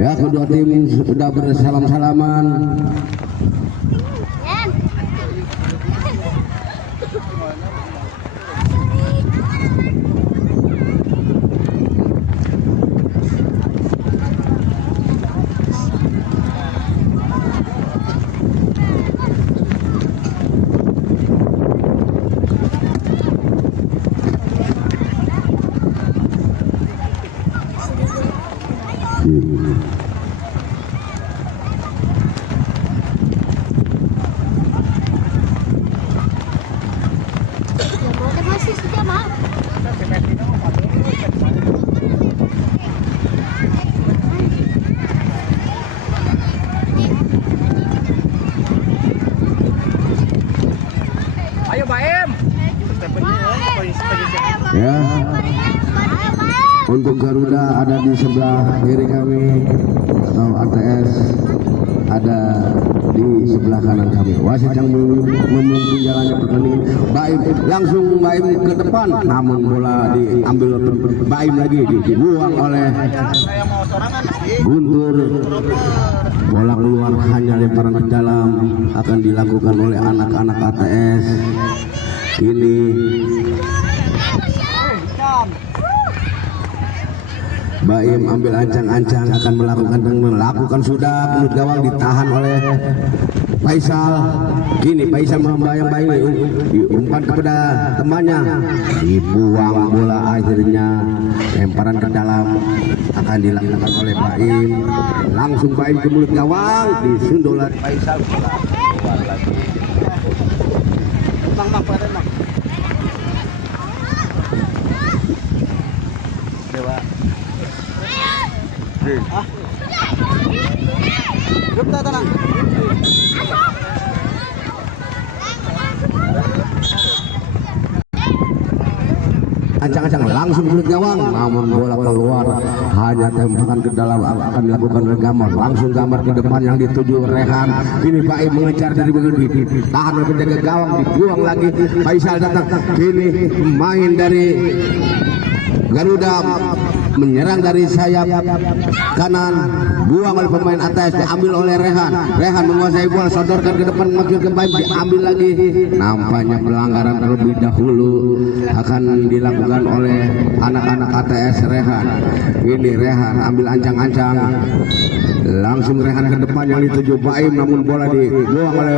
Ya, kedua tim sudah bersalam-salaman. Ayo Baim. Ya, untuk Garuda ada di sebelah kiri kami, atau ATS ada di sebelah kanan kami. Wasit yang memimpin jalannya pertandingan. Langsung Baim ke depan, namun bola diambil Baim lagi, dibuang oleh Guntur. Bola keluar, hanya lemparan ke dalam, akan dilakukan oleh anak-anak ATS. Ini Baim ambil ancang-ancang, akan melakukan sudah, menurut gawang ditahan oleh Faisal. Kini Faisal membayang-bayang, diumpan kepada temannya, dibuang bola, akhirnya lemparan ke dalam, akan dilakukan oleh Baim. Langsung Baim ke mulut gawang, disundul oleh Faisal. Ancang-ancang langsung mulut gawang, namun bola keluar, hanya tembakan ke dalam, akan dilakukan oleh Gambar. Langsung Gambar ke depan yang dituju Rehan. Kini Baim mengejar dari begini, tahan oleh penjaga gawang, dibuang lagi. Faisal datang, kini main dari Garuda menyerang dari sayap kanan, buang oleh pemain atas, diambil oleh Rehan. Rehan menguasai bola, sodorkan ke depan, makin ke Baim, diambil lagi. Nampaknya pelanggaran terlebih dahulu akan dilakukan oleh anak-anak ATS Rehan. Ini Rehan ambil ancang-ancang, langsung Rehan ke depan yang dituju Baim, namun bola dibuang oleh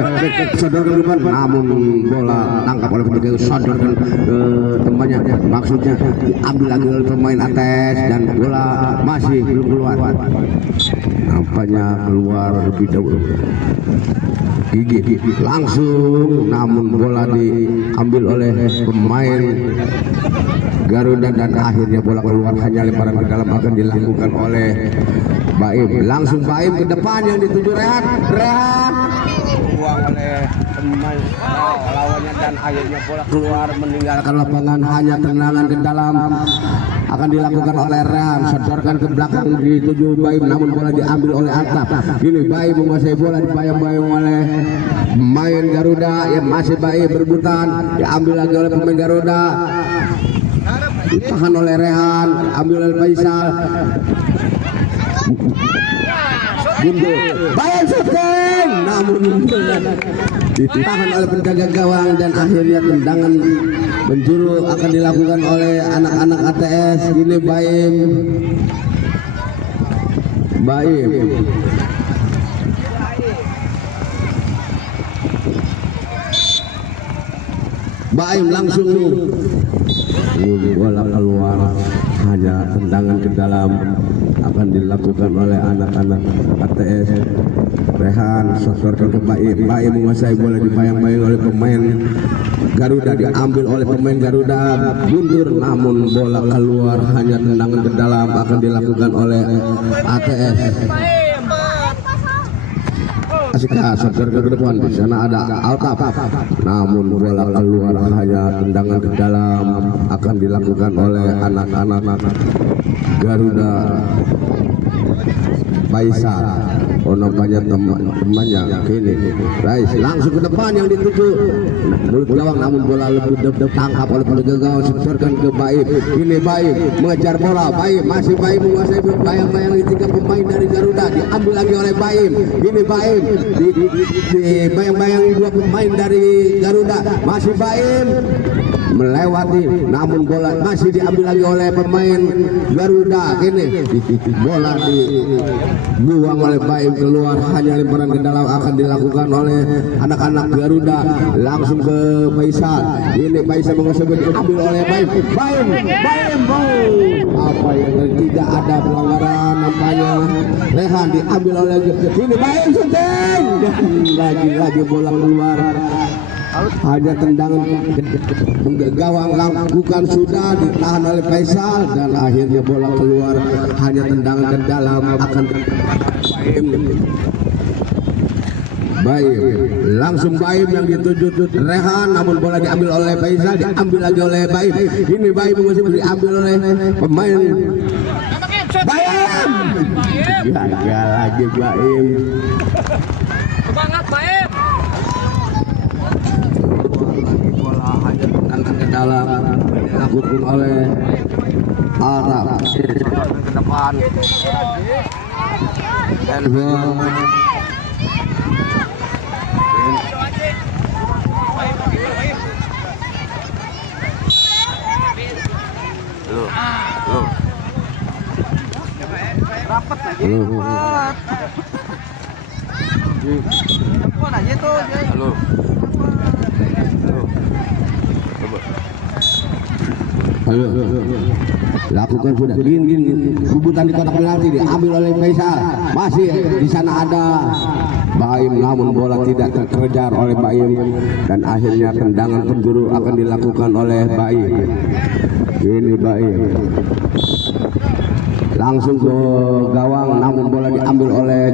sodorkan ke depan, namun bola tangkap oleh penjaga, sodorkan ke temannya, maksudnya diambil lagi oleh pemain ATS, dan bola masih belum keluar. Nampaknya keluar lebih dahulu. Gigi langsung, namun bola diambil oleh pemain Garuda, dan akhirnya bola keluar, hanya lemparan ke dalam, akan dilakukan oleh Baim. Langsung Baim ke depan yang dituju Rehan. Rehan buang oleh pemain lawannya, dan akhirnya bola keluar meninggalkan lapangan, hanya tendangan ke dalam, akan dilakukan oleh Rehan. Sodorkan ke belakang dituju Baim, namun bola diambil oleh Atap. Ini Baim menguasai bola, dibayang-bayang oleh pemain Garuda. Ya, masih Baim berebutan, diambil lagi oleh pemain Garuda, ditahan oleh Rehan, ambil oleh Faisal. Baim syuting, namun ditahan oleh penjaga gawang, dan akhirnya tendangan penjuru akan dilakukan oleh anak-anak ATS. Ini Baim langsung bola keluar, hanya tendangan ke dalam, akan dilakukan oleh anak-anak ATS. Rehan sodorkan ke Baim. Baim menguasai bola, dibayang-bayang oleh pemain Garuda, diambil oleh pemain Garuda, mundur, namun bola keluar, hanya tendangan ke dalam, akan dilakukan oleh ATS. Asika sodor ke depan, di sana ada Altaf, namun bola keluar, hanya tendangan ke dalam, akan dilakukan oleh anak-anak Garuda. Faisal nampaknya temannya kini Rais langsung ke depan yang dituju mulut gawang, namun bola lebih tangkap oleh penjaga gawang, setorkan ke Baim. Ini Baim mengejar bola, Baim masih Baim menguasai bayang-bayang di tiga pemain dari Garuda, diambil lagi oleh Baim. Ini Baim di bayang-bayang dua pemain dari Garuda, masih Baim melewati, namun bola masih diambil lagi oleh pemain Garuda. Ini bola dibuang oleh Baim keluar, hanya lemparan ke dalam akan dilakukan oleh anak-anak Garuda. Langsung ke Faisal. Ini Faisal menguasai, diambil oleh Baim. Apa yang tidak ada pelanggaran nampaknya. Rehan diambil oleh ini Baim syuting dan lagi-lagi bola keluar. Hanya tendangan gawang lakukan sudah ditahan oleh Faisal dan akhirnya bola keluar, hanya tendangan ke dalam akan Baim. Langsung Baim yang dituju Rehan, namun bola diambil oleh Faisal, diambil lagi oleh Baim. Ini Baim masih diambil oleh pemain Baim. Gagal lagi Baim. Semangat Baim. Ke dalam dilakukan oleh Arab ke depan dan lakukan sudah gini kubutan di kotak penalti diambil oleh Faisal, masih di sana ada Baim, namun bola tidak terkejar oleh Baim dan akhirnya tendangan penjuru akan dilakukan oleh Baim. Ini Baim langsung ke gawang, namun bola diambil oleh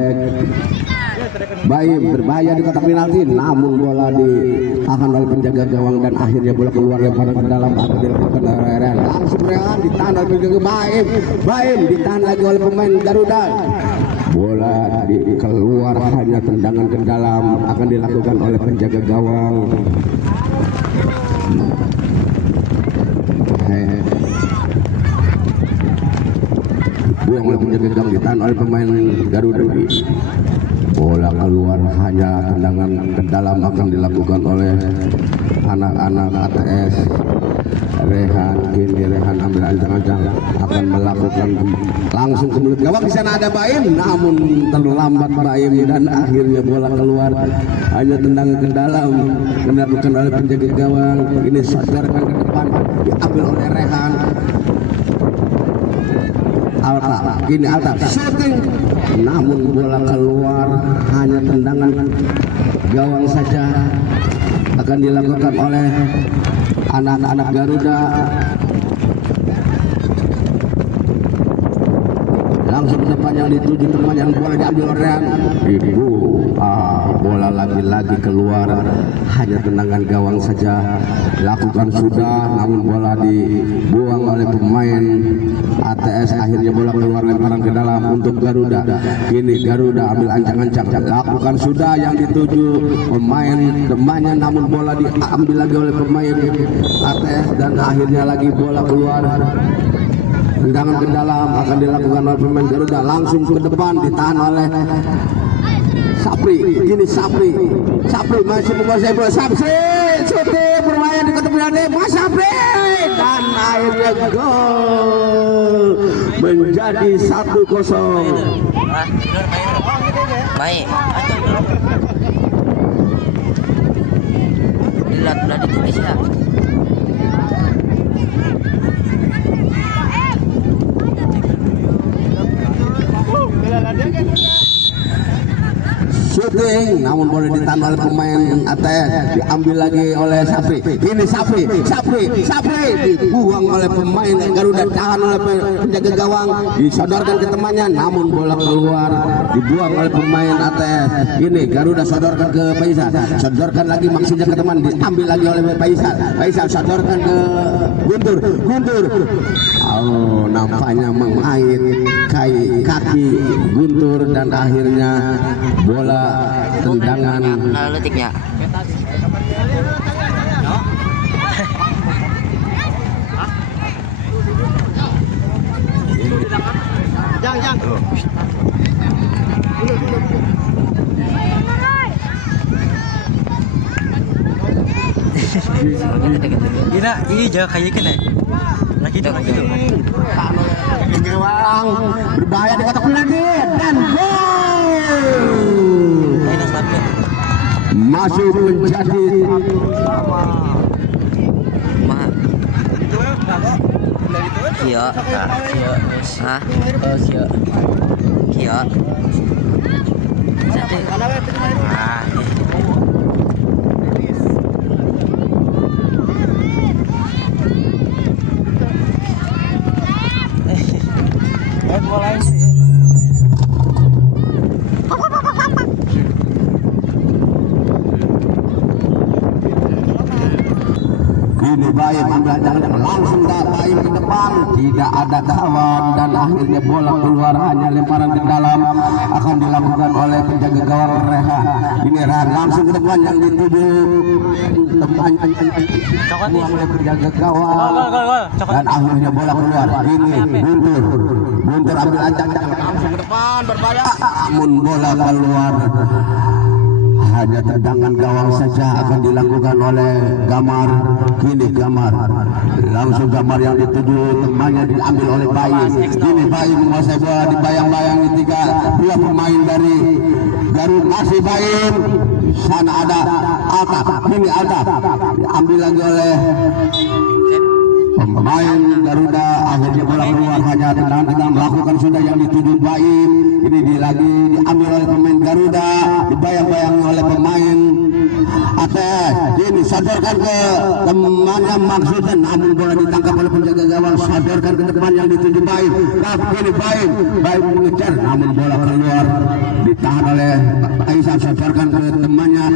Baim, berbahaya di kotak penalti, namun bola ditahan oleh penjaga gawang dan akhirnya bola keluar lemparan ke dalam akan dilakukan oleh Rehan. Langsung Rehan ditahan oleh penjaga Baim ditahan lagi oleh pemain Garuda. Bola keluar, hanya tendangan ke dalam akan dilakukan oleh penjaga gawang. Buang oleh penjaga gawang, ditahan oleh pemain Garuda. Bola keluar, hanya tendangan ke dalam akan dilakukan oleh anak-anak ATS. Rehan, kini Rehan ambil ancang-ancang akan melakukan langsung ke mulut gawang. Di sana ada Baim, namun terlambat Baim dan akhirnya bola keluar, hanya tendangan ke dalam dilakukan oleh penjaga gawang. Ini sadarkan ke depan, diambil oleh Rehan. Kini Alta shooting, namun bola keluar, hanya tendangan gawang saja akan dilakukan oleh anak-anak Garuda. Langsung ke depan yang dituju teman yang bola diambil oleh Rehan. Bola lagi-lagi keluar, hanya tendangan gawang saja lakukan sudah, namun bola dibuang oleh pemain ATS. Akhirnya bola keluar, lemparan ke dalam untuk Garuda. Kini Garuda ambil ancang-ancang, lakukan sudah yang dituju pemain temannya, namun bola diambil lagi oleh pemain ATS dan akhirnya lagi bola keluar. Tendangan ke dalam akan dilakukan oleh pemain Garuda. Langsung ke depan ditahan oleh Sapri. Kini Sapri masih menguasai bola. Sapri shooting bermain di kotak penalti, Mas Sapri dan akhirnya gol menjadi 1-0. Baik. Lihat di Indonesia. Shooting, namun boleh ditahan oleh pemain ATS, diambil lagi oleh Sapri. Ini Sapri dibuang oleh pemain Garuda, tahan oleh penjaga gawang, disodorkan ke temannya, namun bola keluar, dibuang oleh pemain ATS. Ini Garuda sodorkan ke Faisal, sodorkan lagi maksudnya ke teman, diambil lagi oleh Faisal sodorkan ke Guntur. Oh, nampaknya mengait kaki Guntur dan akhirnya bola tendangan letiknya. Jangan. Gila, iya kayak gini. Lagi itu. gawang berbahaya di kotak penalti dan gol. Masih menjadi Kia. Hah? Kia. Kia. ini Baim langsung Baim ke depan, tidak ada kawan dan akhirnya bola keluar, hanya lemparan ke dalam akan dilakukan oleh penjaga gawang Rehan. Ini Rehan langsung ke depan yang dituju teman oleh penjaga gawang dan akhirnya bola keluar. Ini Guntur ambil ancang-ancang langsung ke depan berbahaya, namun bola keluar. Hanya tendangan gawang saja akan dilakukan oleh Gamar. Kini Gamar langsung Gamar yang dituju temannya diambil oleh Baim. Kini Baim menguasai bola, dibayang-bayang dua pemain dari Garut. Masih Baim, sana ada Alta, kini Alta diambil lagi oleh pemain Garuda. Akhirnya bola keluar, hanya tendangan melakukan sudah yang dituju Baim. Ini lagi diambil oleh pemain Garuda, dibayang-bayang oleh pemain ATS. Ini sodorkan ke temannya maksudnya, namun bola ditangkap oleh penjaga gawang. Sodorkan ke depan yang dituju Baim. Ini Baim mengejar, namun bola keluar, ditahan oleh Aisyah. Sodorkan ke temannya,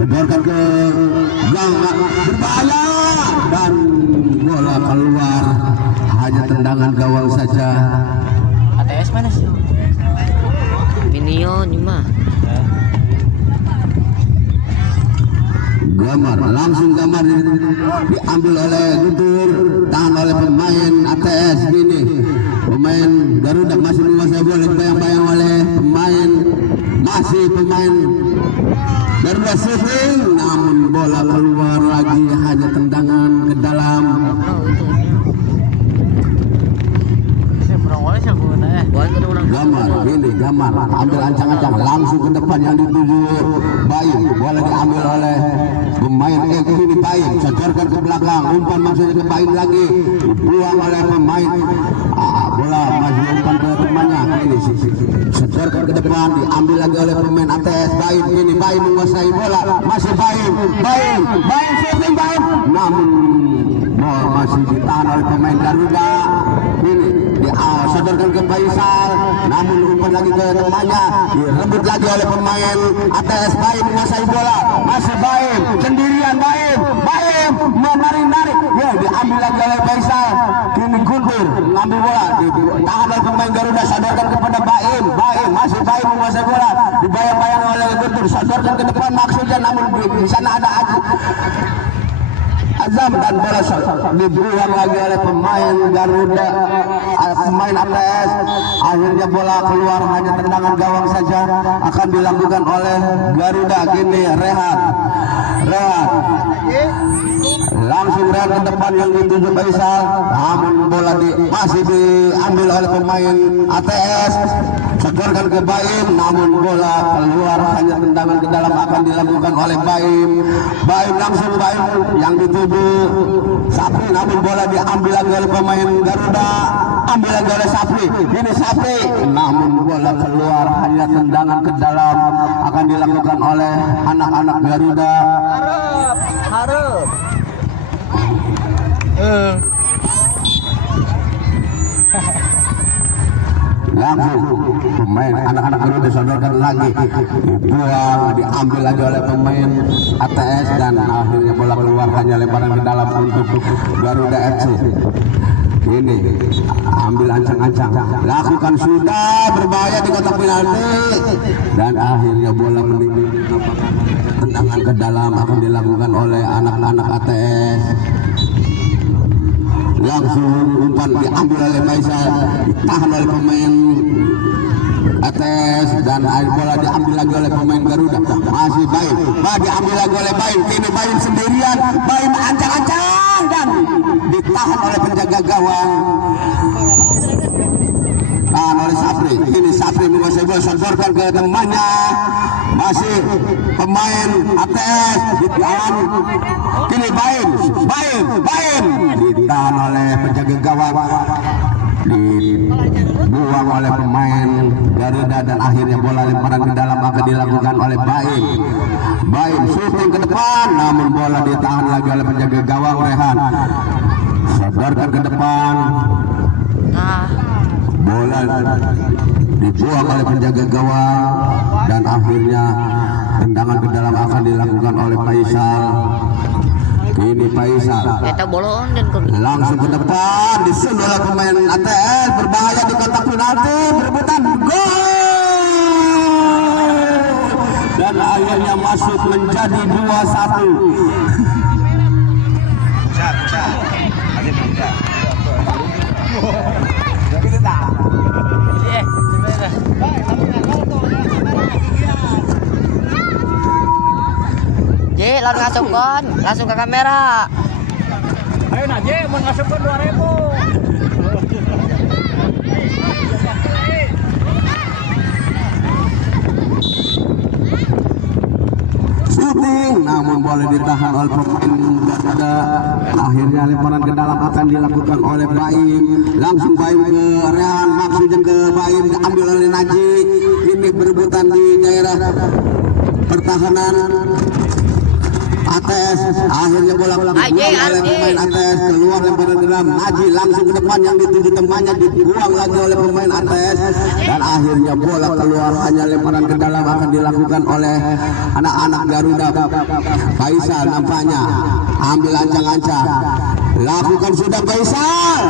sodorkan ke gawang, berbahaya dan bola keluar. Hanya tendangan gawang saja. ATS mana sih? Minion mah. Gamar langsung diambil oleh Guntur, tahan oleh pemain ATS. Ini pemain Garuda masih menguasai bola, bayang-bayang oleh pemain Garuda shooting, namun bola keluar lagi, hanya tendangan ke dalam. Gamar ambil ancang-ancang langsung ke depan yang dituju Baim. Bola diambil oleh pemain ini Baim, sodorkan ke belakang, umpan maksudnya ke Baim lagi, dibuang oleh pemain. Bola masih umpan ke temannya. Ini sodorkan ke depan, diambil lagi oleh pemain ATS Baim. Ini Baim menguasai bola, masih Baim shooting Baim, namun bola masih ditahan oleh pemain Garuda. Ini sodorkan ke Faisal, namun umpan lagi ke temannya, direbut lagi oleh pemain ATS. Baim menguasai bola, masih Baim sendirian. Baim menarik, ya diambil lagi oleh Faisal. Kini Guntur mengambil bola, ditahan oleh pemain Garuda, sodorkan kepada Baim. Masih Baim menguasai bola, dibayang-bayang oleh Guntur, sodorkan ke depan maksudnya, namun di sana ada Azam dan bola dibuang lagi oleh pemain Garuda, pemain ATS. Akhirnya bola keluar, hanya tendangan gawang saja akan dilakukan oleh Garuda. Kini Rehan langsung Rehan ke depan yang dituju Faisal, namun bola masih diambil oleh pemain ATS. Sodorkan ke Baim, namun bola keluar, hanya tendangan ke dalam akan dilakukan oleh Baim langsung yang dituju Sapri, namun bola diambil lagi oleh pemain Garuda, ambil lagi oleh Sapri. Ini Sapri, namun bola keluar, hanya tendangan ke dalam akan dilakukan oleh anak-anak Garuda. Harap. Langsung pemain anak-anak Garuda sodorkan lagi, diambil lagi oleh pemain ATS dan akhirnya bola keluar, hanya lemparan ke dalam untuk Garuda FC. ini ambil ancang-ancang, lakukan sudah berbahaya di kotak penalti dan akhirnya bola tendangan ke dalam akan dilakukan oleh anak-anak ATS. Langsung umpan diambil oleh Faisal, ditahan oleh pemain ATS dan air bola diambil lagi oleh pemain Garuda. Masih Baim, diambil lagi oleh Baim. Kini Baim sendirian, Baim ancang-ancang dan ditahan oleh penjaga gawang. Oleh Sapri. Ini Sapri menguasai bola, sodorkan ke temannya. Masih pemain ATS ditahan. Kini Baim ditahan oleh penjaga gawang. Dibuang oleh pemain Garuda dan akhirnya bola lemparan ke dalam akan dilakukan oleh Baim syuting ke depan, namun bola ditahan lagi oleh penjaga gawang Rehan. Sodorkan ke depan, bola dibuang oleh penjaga gawang dan akhirnya tendangan ke dalam akan dilakukan oleh Faisal. Ini Faisal langsung ke depan, disundul oleh pemain ATS, berbahaya di kotak penalti, berebutan gol dan akhirnya masuk menjadi 2-1. Lalu ngasupkan langsung ke kamera. Ayo Naje, mau ngasupkan 2000. Shooting, namun boleh ditahan oleh pemain Garuda. Akhirnya lemparan ke dalam akan dilakukan oleh Baim. Langsung Baim ke Rehan, maksudnya ke Baim diambil oleh Naji. Ini berebutan di daerah pertahanan ATS. Akhirnya bola dibuang oleh pemain ATS, keluar lemparan ke dalam. Naji langsung ke depan, yang dituju temannya dibuang lagi oleh pemain ATS dan akhirnya bola keluar, hanya lemparan ke dalam akan dilakukan oleh anak-anak Garuda. Faisal nampaknya ambil ancang-ancang, lakukan sudah Faisal,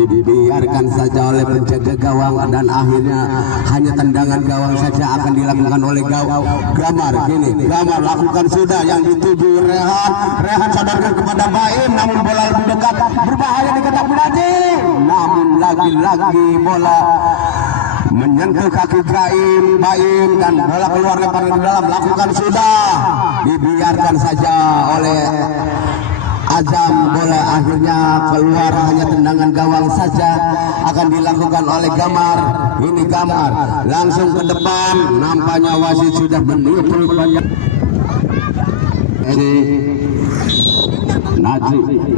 dibiarkan saja oleh penjaga gawang dan akhirnya hanya tendangan gawang saja akan dilakukan oleh Gamar. Gini Gamar lakukan sudah, yang dituju Rehan sadarkan kepada Baim, namun bola lebih dekat, berbahaya di kotak penalti, namun lagi-lagi bola menyentuh kaki Baim dan bola keluar lemparan ke dalam. Lakukan sudah, dibiarkan saja oleh Azam, bola akhirnya keluar, hanya tendangan gawang saja akan dilakukan oleh Gamar. Ini Gamar langsung ke depan, nampaknya wasit sudah meniup banyak.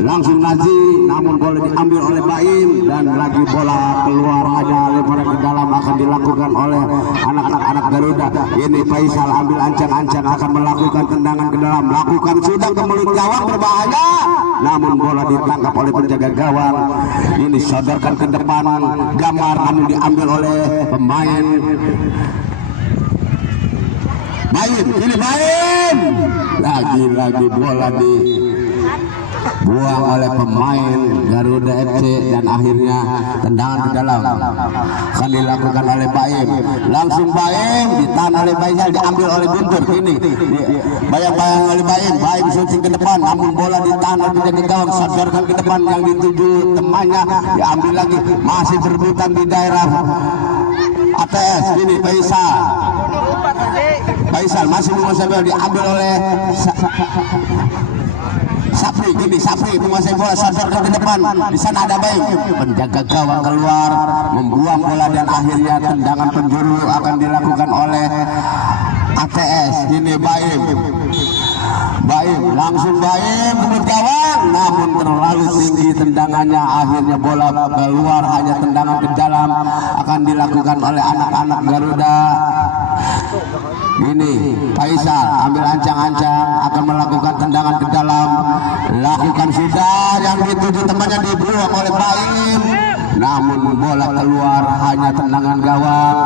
Langsung Naji, namun bola diambil oleh Baim dan lagi bola keluar, hanya lemparan ke dalam akan dilakukan oleh anak-anak Garuda. Ini Faisal ambil ancang-ancang akan melakukan tendangan ke dalam, lakukan sudah ke mulut gawang, berbahaya, namun bola ditangkap oleh penjaga gawang. Ini sodorkan ke depan Gamar, namun diambil oleh pemain Baim. Ini Baim, lagi-lagi bola dibuang oleh pemain Garuda FC dan akhirnya tendangan ke dalam akan dilakukan oleh Baim. Langsung Baim ditahan oleh Faisal, diambil oleh Guntur. Ini bayang-bayang oleh Baim syuting ke depan, namun bola ditahan oleh penjaga gawang, sodorkan ke depan, yang dituju temannya diambil lagi, masih berebutan di daerah ATS. Ini Faisal masih menguasai bola, diambil oleh Sapri. Ini Sapri menguasai bola, sodorkan ke depan, di sana ada Baim, penjaga gawang keluar membuang bola dan akhirnya tendangan penjuru akan dilakukan oleh ATS. Ini Baim langsung Baim ke gawang, namun terlalu tinggi tendangannya, akhirnya bola keluar, hanya tendangan ke dalam akan dilakukan oleh anak-anak Garuda. Ini Faisal ambil ancang-ancang akan melakukan tendangan ke dalam, lakukan sudah, yang dituju temannya dibuang oleh Baim, namun bola keluar, hanya tendangan gawang.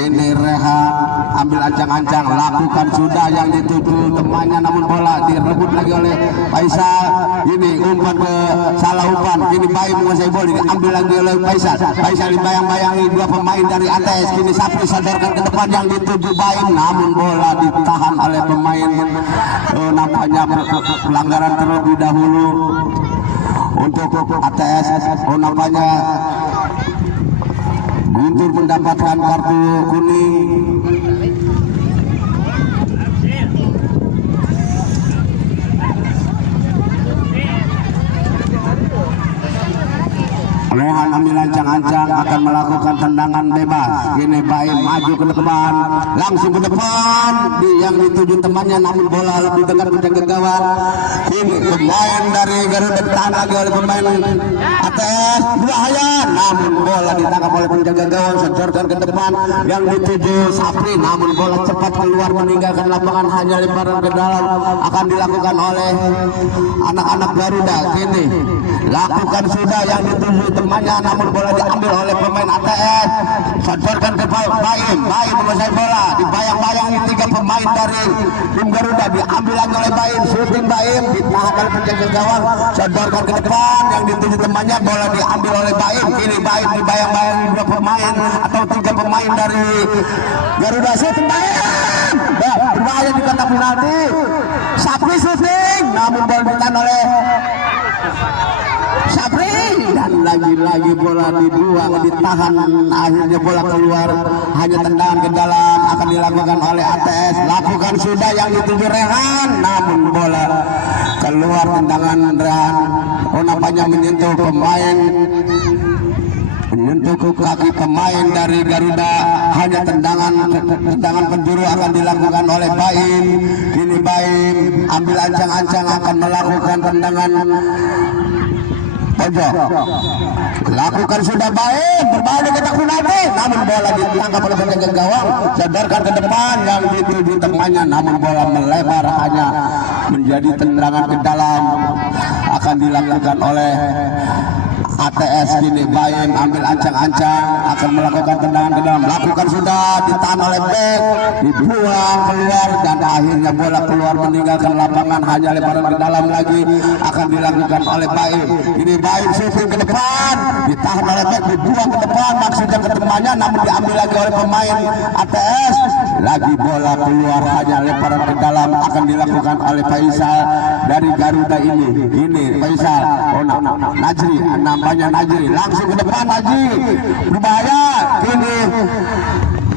Ini Rehan ambil ancang ancang-ancang lakukan sudah yang dituju temannya, namun bola direbut lagi oleh Faisal. Ini umpan ke salah umpan, kini Baim menguasai bola, diambil lagi oleh Faisal. Faisal dibayang-bayangi dua pemain dari ATS, kini Sapri sodorkan ke depan yang dituju Baim, namun bola ditahan oleh pemain. Nampaknya pelanggaran terlebih dahulu untuk ATS. Nampaknya Guntur mendapatkan kartu kuning. Rehan ambil ancang-ancang akan melakukan tendangan bebas. Kini Baim maju ke depan, langsung ke depan yang dituju temannya, namun bola lebih dekat menjaga gawang. Kini pemain dari Garuda ditahan lagi oleh pemain ATS, bahaya, namun bola ditangkap oleh penjaga gawang, sodorkan ke depan yang dituju Sapri, namun bola cepat keluar meninggalkan lapangan, hanya lemparan ke dalam akan dilakukan oleh anak-anak Garuda. Kini lakukan sudah yang dituju temannya, namun bola diambil oleh pemain ATS, sodorkan ke Baim. Baim menguasai bola, dibayang-bayangi tiga pemain dari tim Garuda, diambil lagi oleh Baim, shooting Baim, ditahan oleh penjaga gawang, sodorkan ke depan yang dituju temannya, bola diambil oleh Baim. Kini Baim dibayang-bayangi dua pemain atau tiga pemain dari Garuda, shooting Baim, berbahaya di kotak penalti. Sapri shooting, namun bola ditahan oleh Sapri, dan lagi-lagi bola dibuang, ditahan, akhirnya bola keluar, hanya tendangan ke dalam akan dilakukan oleh ATS. Lakukan sudah yang dituju Rehan, namun bola keluar, tendangan Rehan. Nampaknya menyentuh pemain, menyentuh kaki pemain dari Garuda, hanya tendangan penjuru akan dilakukan oleh Baim. Kini Baim ambil ancang-ancang akan melakukan tendangan pojok. Lakukan sudah Baim, berbalik ke kotak penalti, namun bola ditangkap oleh penjaga gawang, sodorkan ke depan yang dituju temannya, namun bola melebar, hanya menjadi tendangan ke dalam akan dilakukan oleh ATS. Kini Baim ambil ancang-ancang akan melakukan tendangan ke dalam, lakukan sudah, ditahan oleh back, dibuang keluar, dan akhirnya bola keluar meninggalkan lapangan, hanya lemparan ke dalam lagi akan dilakukan oleh Baim. Ini Baim shooting ke depan, ditahan oleh back, dibuang ke depan, maksudnya ke temannya, namun diambil lagi oleh pemain ATS. Lagi bola keluar, hanya lemparan ke dalam akan dilakukan oleh Faisal dari Garuda ini. Ini Faisal, Najri, nampaknya Najri, langsung ke depan Najri, berbahaya. Kini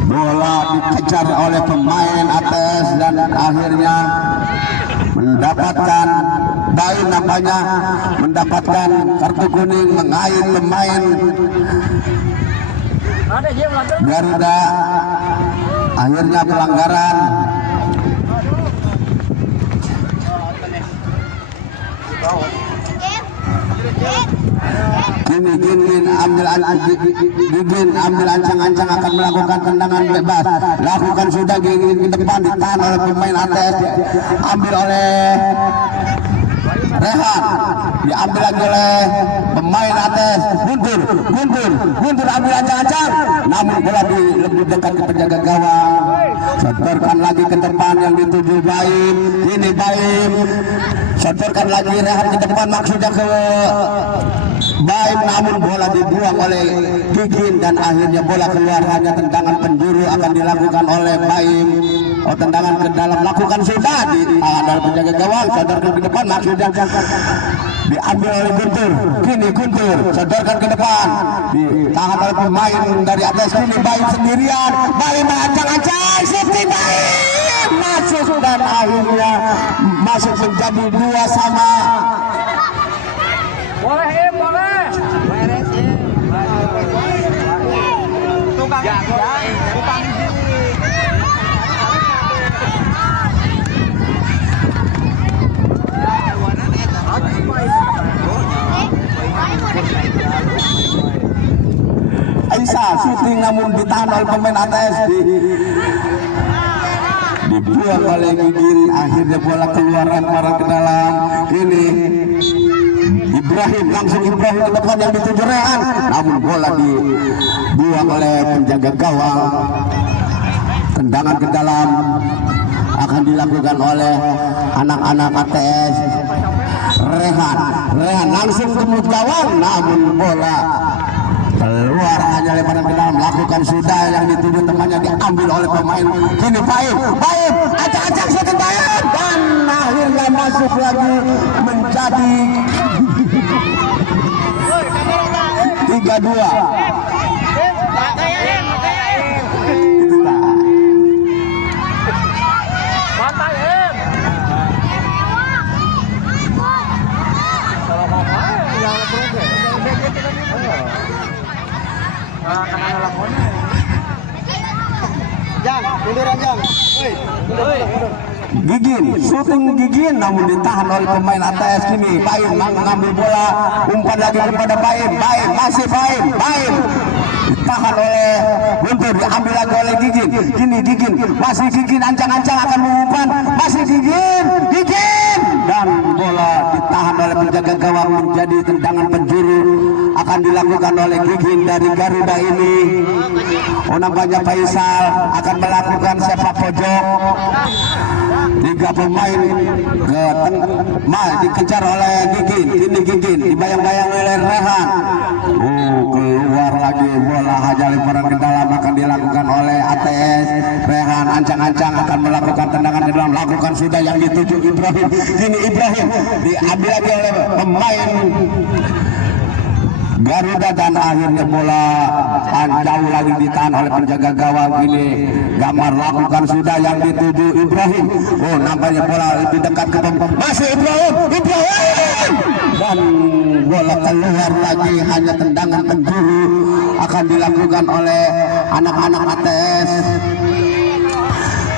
bola dikejar oleh pemain ATS dan akhirnya mendapatkan Baim, nampaknya mendapatkan kartu kuning, mengait pemain Garuda. Akhirnya pelanggaran. Gigin ambil ancang-ancang akan melakukan tendangan bebas. Lakukan sudah, Gigin ke depan, ditahan oleh pemain ATS, ambil oleh Rehan, diambil lagi oleh pemain ATS. Guntur ambil ancang-ancang, namun bola lebih dekat ke penjaga gawang, sodorkan lagi ke depan yang dituju Baim. Ini Baim sodorkan lagi Rehan ke depan, maksudnya ke Baim, namun bola dibuang oleh Gigin dan akhirnya bola keluar, hanya tendangan penjuru akan dilakukan oleh Baim. Tendangan ke dalam, lakukan sudah, ditahan oleh penjaga gawang, sodorkan ke depan, maksudnya diambil oleh Guntur. Kini Guntur sodorkan ke depan, ditahan oleh pemain dari atas. Kini Baim sendirian, Baim ancang-ancang, shooting Baim masuk dan akhirnya masuk menjadi 2-2. Boleh. Tukang Aisyah shooting namun ditahan oleh pemain ATS, dibuang oleh Gigin. Akhirnya bola keluar, lemparan ke dalam. Ini Ibrahim, langsung Ibrahim ke depan yang dituju Rehan, namun bola dibuang oleh penjaga gawang. tendangan ke dalam akan dilakukan oleh anak-anak ATS. Rehan langsung ke mulut gawang, namun bola keluar, hanya lemparan ke dalam. Lakukan sudah yang dituju temannya, diambil oleh pemain. Kini Baim acak-acak second Baim, dan akhirnya masuk lagi menjadi 3-2. Gigin, syuting Gigin, namun ditahan oleh pemain ATS. Kini Baim mengambil bola, umpan lagi kepada Baim, masih Baim ditahan oleh Guntur, diambil lagi oleh Gigin. Kini Gigin, masih Gigin, ancang-ancang akan mengumpan, masih Gigin, dan bola ditahan oleh penjaga gawang, menjadi tendangan penjuru akan dilakukan oleh Gigin dari Garuda ini. Nampaknya Faisal akan melakukan sepak pojok. 3 pemain ke dikejar oleh Gigin. Ini Gigin dibayang-bayang oleh Rehan. Keluar lagi bola, hanya lemparan ke dalam akan dilakukan oleh ATS. Rehan ancang-ancang akan melakukan tendangan ke dalam, lakukan sudah yang dituju Ibrahim. Kini Ibrahim diambil lagi oleh pemain Garuda, dan akhirnya bola jauh lagi ditahan oleh penjaga gawang. Ini Gamar lakukan sudah yang dituju Ibrahim. Nampaknya bola lebih dekat ke masih Ibrahim, dan bola keluar lagi, hanya tendangan penjuru akan dilakukan oleh anak-anak ATS.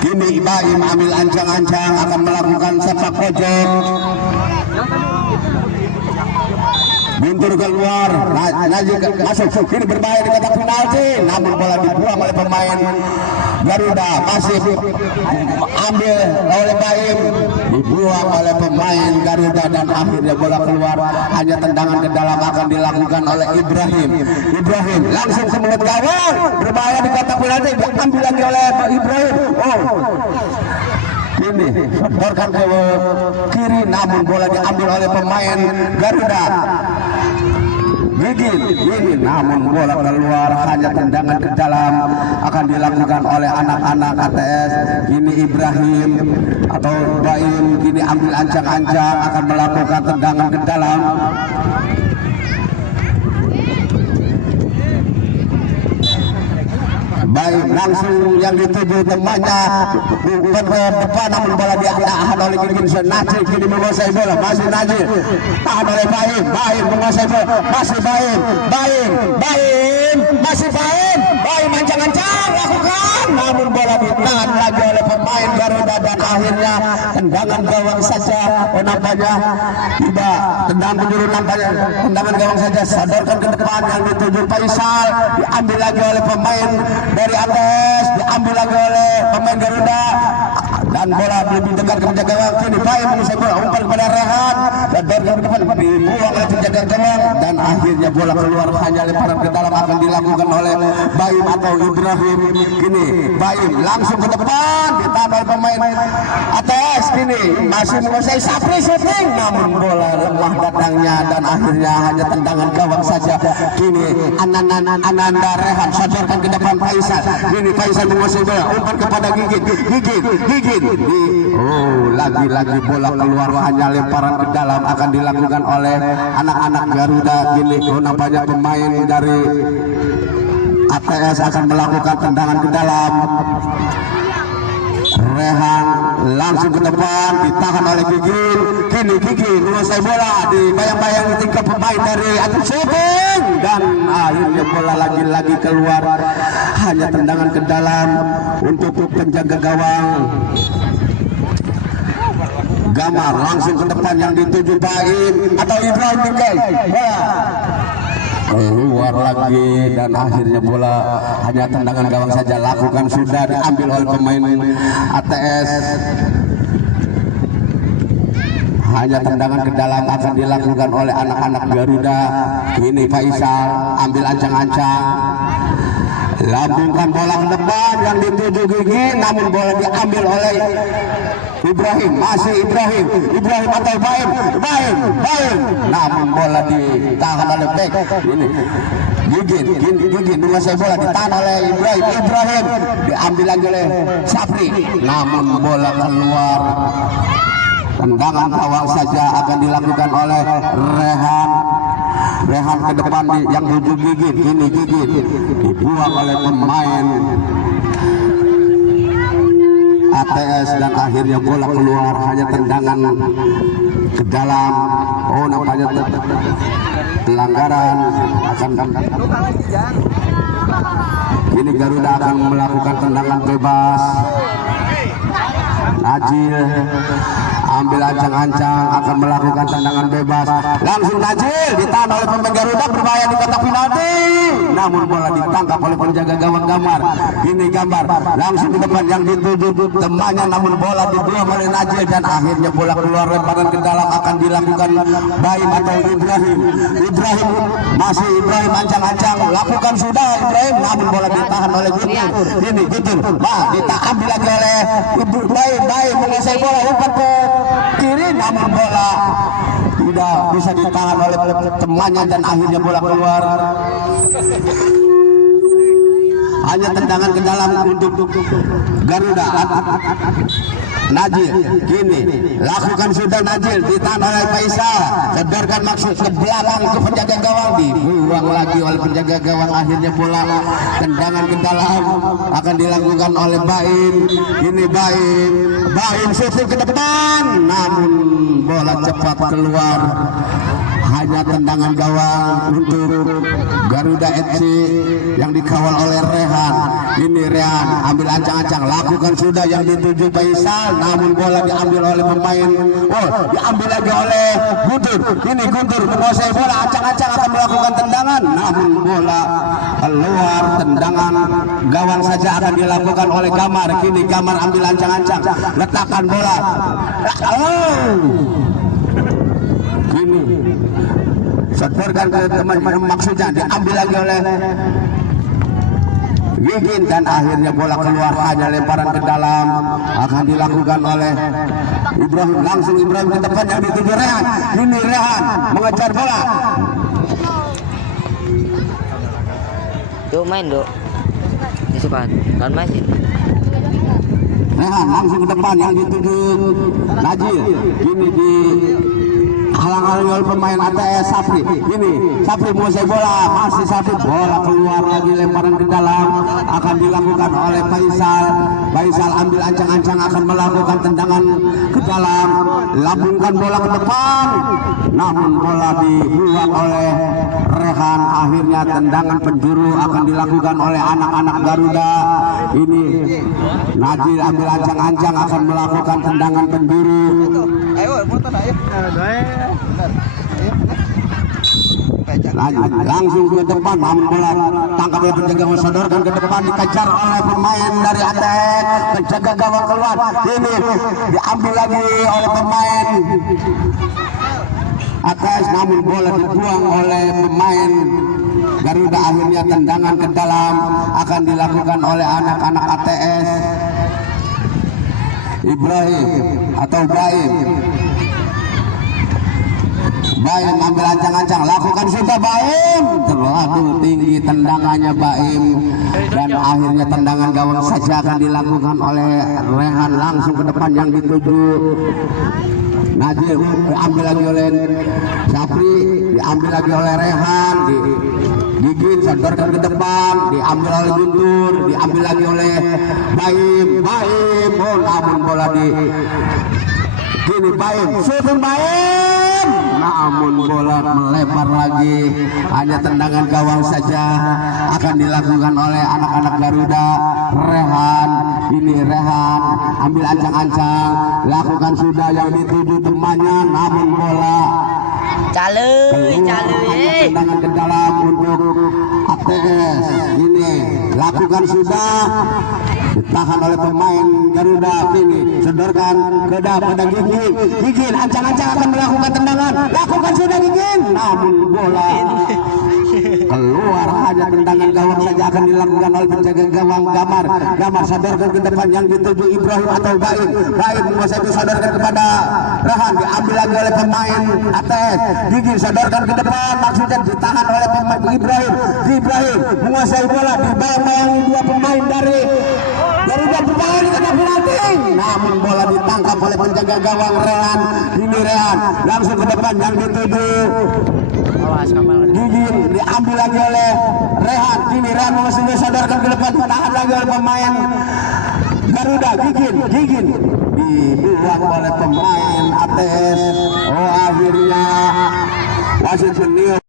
Kini Baim ambil ancang-ancang akan melakukan sepak pojok. Guntur keluar, Najib masuk, kini berbahaya di kotak penalti, namun bola dibuang oleh pemain Garuda. Masih ambil oleh Baim, dibuang oleh pemain Garuda, dan akhirnya bola keluar, hanya tendangan ke dalam akan dilakukan oleh Ibrahim langsung ke mulut gawang, berbahaya di kotak penalti, diambil lagi oleh Ibrahim. Ini sedorkan ke kiri, namun bola diambil oleh pemain Garuda. Gigin, namun bola keluar, hanya tendangan ke dalam akan dilakukan oleh anak-anak ATS. Kini Ibrahim atau Baim kini ambil ancang-ancang akan melakukan tendangan ke dalam. Baik, langsung yang dituju temannya bukan ke depan, namun bola ditahan oleh Gigin. Najib kini menguasai bola, masih Najib tahan oleh Baim menguasai bola, masih Baim ancang-ancang lakukan, namun bola ditahan lagi oleh pemain Garuda, dan akhirnya tendangan gawang saja. Nampaknya tidak tendangan penjuru, nampaknya tendangan gawang saja. Sodorkan ke depan yang dituju Faisal, diambil lagi oleh pemain dari ATS, diambil lagi oleh pemain Garuda, dan bola lebih dekat ke penjaga gawang. Kini Baim mengusai bola, umpan kepada Rehan, dan dari depan dibuang oleh penjaga gawang, dan akhirnya bola keluar, hanya lemparan ke dalam akan dilakukan oleh Baim atau Ibrahim. Kini Baim langsung ke depan, ditahan oleh pemain ATS. Kini masih menguasai Sapri shooting, namun bola lemah datangnya, dan akhirnya hanya tendangan gawang saja. Kini Ananda Rehan sodorkan ke depan Faisal. Kini Faisal menguasai bola, umpan kepada Gigin. Lagi-lagi bola keluar, hanya lemparan ke dalam akan dilakukan oleh anak-anak Garuda. Kini nampaknya pemain dari ATS akan melakukan tendangan ke dalam. Rehan langsung ke depan, ditahan oleh Gigin. Kini Gigin menguasai bola, dibayang-bayang tingkat pemain dari ATS shooting, dan akhirnya bola lagi-lagi keluar, hanya tendangan ke dalam untuk penjaga gawang. Gamar langsung ke depan yang dituju Baim atau Ibrahim Mikael, bola keluar lagi, dan akhirnya bola hanya tendangan gawang saja. Lakukan sudah, diambil oleh pemain ATS. Hanya tendangan ke dalam akan dilakukan oleh anak-anak Garuda. Ini Faisal ambil ancang-ancang, lambungkan bola ke depan yang dituju Gigi, namun bola diambil oleh Ibrahim, masih Ibrahim atau Baim, namun bola ditahan oleh Bek. Ini Gigi menguasai bola, ditahan oleh Ibrahim diambil lagi oleh Sapri, namun bola keluar. Tendangan gawang saja akan dilakukan oleh Rehan ke depan yang tuju Gigi. Ini Gigi dibuang oleh pemain ATS dan akhirnya bola keluar. Hanya tendangan ke dalam. Oh, nampaknya pelanggaran akan. Ini Garuda akan melakukan tendangan bebas. Najil ambil ancang-ancang akan melakukan tendangan bebas, langsung Najil ditahan oleh pemain Garuda, berbahaya di kotak penalti, namun bola ditangkap oleh penjaga gawang Gambar. Ini Gambar langsung di depan yang dituju temannya, namun bola dibuang oleh Najil dan akhirnya bola keluar. Lemparan ke dalam akan dilakukan Baim atau Ibrahim. Masih Ibrahim ancang-ancang, lakukan sudah Ibrahim, namun bola ditahan oleh Guntur. Ini Guntur diambil lagi oleh Baim menguasai bola, umpan ke kiri, namun bola tidak bisa ditahan oleh temannya dan akhirnya bola keluar. Hanya tendangan ke dalam untuk Garuda. Najil kini lakukan sudah, Najil ditahan oleh Faisal, sedorkan maksud ke belakang ke penjaga gawang, dibuang lagi oleh penjaga gawang. Akhirnya bola tendangan ke dalam akan dilakukan oleh Baim. Ini Baim shooting ke depan, namun bola cepat keluar. Hanya tendangan gawang untuk Garuda FC yang dikawal oleh Rehan. Ini Rehan ambil ancang-ancang, lakukan sudah yang dituju Faisal, namun bola diambil oleh pemain. Diambil lagi oleh Guntur. Ini Guntur menguasai bola, ancang-ancang akan melakukan tendangan, namun bola keluar. Tendangan gawang saja akan dilakukan oleh Gamar. Kini Gamar ambil ancang-ancang, letakkan bola. Kini setorkan ke teman, maksudnya diambil lagi oleh Gigin dan akhirnya bola keluar. Hanya lemparan ke dalam akan dilakukan oleh Ibrahim. Langsung Ibrahim ke depan yang dituju Rehan. Ini Rehan mengejar bola. Tuh main dok, disukan kan masih. Rehan langsung ke depan yang dituju Najil. Ini di halang-halangi oleh pemain ATS Sapri. Ini Sapri menguasai bola, masih Sapri, bola keluar lagi, lemparan ke dalam akan dilakukan oleh Faisal ambil ancang-ancang akan melakukan tendangan ke dalam, lambungkan bola ke depan, namun bola dibuang oleh Rehan. Akhirnya tendangan penjuru akan dilakukan oleh anak-anak Garuda. Ini Najil ambil ancang-ancang akan melakukan tendangan penjuru. Langsung ke depan, namun bola tangkap oleh penjaga, sodorkan ke depan, dikejar oleh pemain dari ATS, penjaga gawang keluar. Ini diambil lagi oleh pemain ATS, namun bola dibuang oleh pemain Garuda. Akhirnya tendangan ke dalam akan dilakukan oleh anak-anak ATS. Ibrahim atau Baim ambil ancang-ancang, lakukan sudah Baim, terlalu tinggi tendangannya Baim dan akhirnya tendangan gawang saja akan dilakukan oleh Rehan. Langsung ke depan yang dituju Najil, diambil lagi oleh Sapri, diambil lagi oleh Rehan, Gigin sodorkan ke depan, diambil oleh Guntur, diambil lagi oleh Baim, namun bola di kini Baim, shooting Baim, namun bola melebar lagi. Hanya tendangan gawang saja akan dilakukan oleh anak-anak Garuda. Rehan, ini Rehan ambil ancang-ancang, lakukan sudah yang dituju temannya, namun bola tendangan ke dalam untuk ATS. Ini lakukan sudah, ditahan oleh pemain Garuda. Ini sodorkan ke pada Gigin ancang-ancang akan melakukan tendangan, lakukan sudah Gigin, namun bola keluar hanya tendangan gawang saja akan dilakukan oleh penjaga gawang Gamar sodorkan ke depan yang dituju Ibrahim atau Baim menguasai itu sodorkan kepada Rehan, diambil lagi oleh pemain ATS. Gigin sodorkan ke depan maksudnya ditahan oleh pemain Ibrahim menguasai bola dibayang-bayangi dua pemain dari dua pemain kena penalti, namun bola ditangkap oleh penjaga gawang Rehan. Ini Rehan langsung ke depan yang dituju Gigin, diambil lagi oleh Rehan. Kini Rehan masih disadarkan ke depan, ditahan lagi oleh pemain Garuda. Gigin dibuang oleh pemain ATS. Oh, akhirnya wasit senior